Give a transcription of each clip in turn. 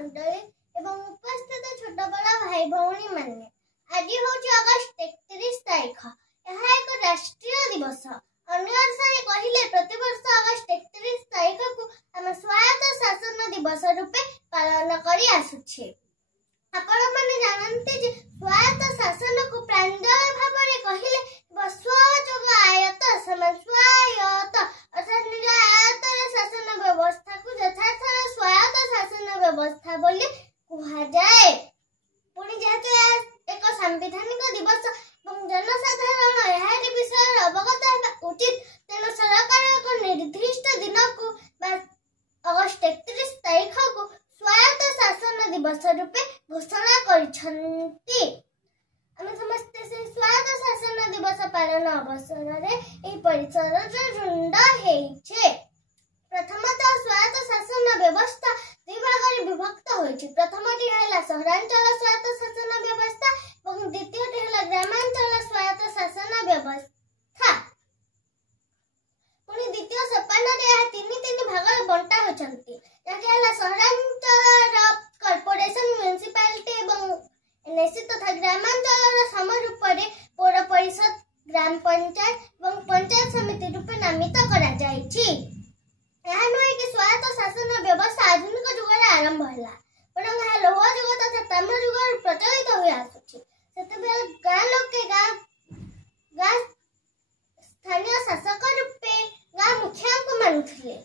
मंडली एवं उपस्थित छोट बड़ भाई भौणी माने आज होची अगस्त 31 तारीख। यह एक राष्ट्रीय दिवस। अन्य अनुसार कहले प्रतिवर्ष अगस्त 31 तारीख को आम स्वायत्त शासन दिवस रूपे पालन करी आसुछे। आपण माने जानते जे स्वायत्त शासन को प्रांजल भाबरे कहले स्वयोग आयत समान स्वायत्त अर्थात निज आयत्तर शासन व्यवस्था को यथार्थ स्वायत्त शासन व्यवस्था बोली कहा जाए। पुणी जेहेतु एक संवैधानिक दिवस और जनसाधारण यह विषय अवगत होगा उचित, तेणु सरकार एक निर्दिष्ट दिन को अगस्त 31 तारीख को स्वायत्त शासन दिवस रूपे घोषणा करिछन्ति। आमे समस्ते से स्वायत्त शासन दिवस पालन अवसर रे एही परिसर रुंड हेइछे। प्रथमतः स्वायत्त शासन व्यवस्था दुई भाग रे विभक्त होइछे। प्रथमटी हैला सहरांचल स्वायत्त शासन व्यवस्था और द्वितीयटी हैला ग्रामांचल स्वायत्त शासन व्यवस्था। पुणी द्वितीय सोपान रे यह तीन भाग रे बंटा होचंती। याके हैला सहरांचल कॉर्पोरेशन म्युनिसिपालिटी एवं एनएसी तथा ग्रामांचल समरूप रे पौर परिषद ग्राम पंचायत और पंचायत समिति रूपे नामित करा जायछि। यह नुहे कि स्वायत्त शासन व्यवस्था आधुनिक युग रे आरंभ होला, बरं यह लोह युग तथा ताम्र युग रे प्रचलित होई आसुछि। सेतबेले गाँ लोक के गाँ स्थानीय शासक रूपे गाँ मुखिया को मानुथिले,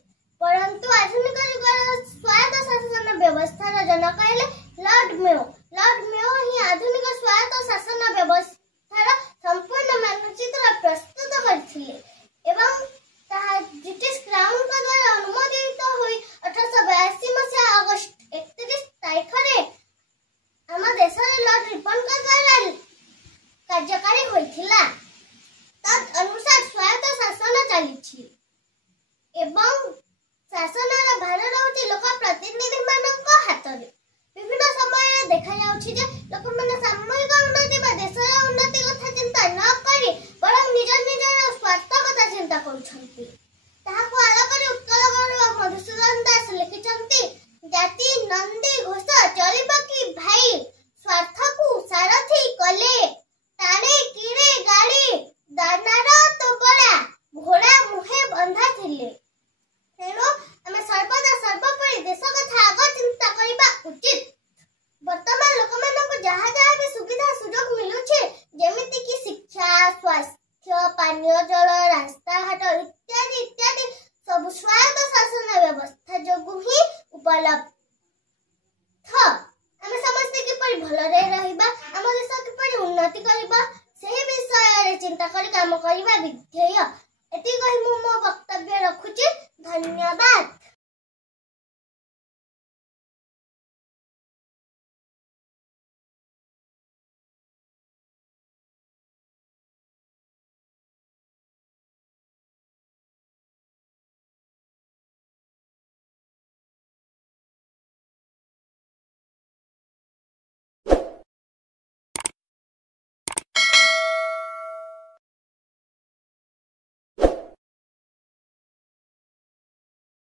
परंतु आधुनिक युग रे स्वायत्त शासन व्यवस्था रो जनक हेले लॉर्ड मेयो। लॉर्ड मेयो ही आधुनिक स्वायत्त शासन व्यवस्था रो संपूर्ण मानचित्र प्रस्तुत करथिले एवं ताहा ब्रिटिश क्राउन का द्वारा अनुमोदित होई 1882 मसीहा अगस्त 31 तारीख रे आम देश रे लॉर्ड रिपन का द्वारा कार्यकारी होइथिला। तद अनुसार स्वायत्त शासन चलिछि एवं शासन रो भार रहउछि लोक प्रतिनिधि मानक हाथ रे। विभिन्न समय देखा जाउछि जे लोक माने सामूहिक उन्नति बा देशर उन्नति कथा चिंता न करी बरं निज स्वार्थ कथा चिंता करुछन्ति। ताहाको आलोकरे उत्कल गौरव मधुसूदन दास लिखिछन्ति, जाति नंदी घोष चलिबा कि भाई स्वार्थ को सारथी कले तारे किरे गाड़ी दानार तोबड़ा घोड़ा मुहे बंधा थिले। तेणु आमे सर्वदा सर्वोपरि देश कथा आग चिंता करिबा उचित। वर्तमान लोक मानक जहा जहा भी सुविधा सुजोग मिलुछे जेमिति कि शिक्षा, स्वास्थ्य, पानीय जल, रास्ता घाट इत्यादि इत्यादि सब स्वायत्त शासन व्यवस्था जोगु ही उपलब्ध। आमे समस्ते किपरि भलरे रहिबा, आम देश किपरि उन्नति करिबा से विषय रे चिंता करि काम करिबा विधेय। एति कहि मो वक्तव्य रखुछि। धन्यवाद।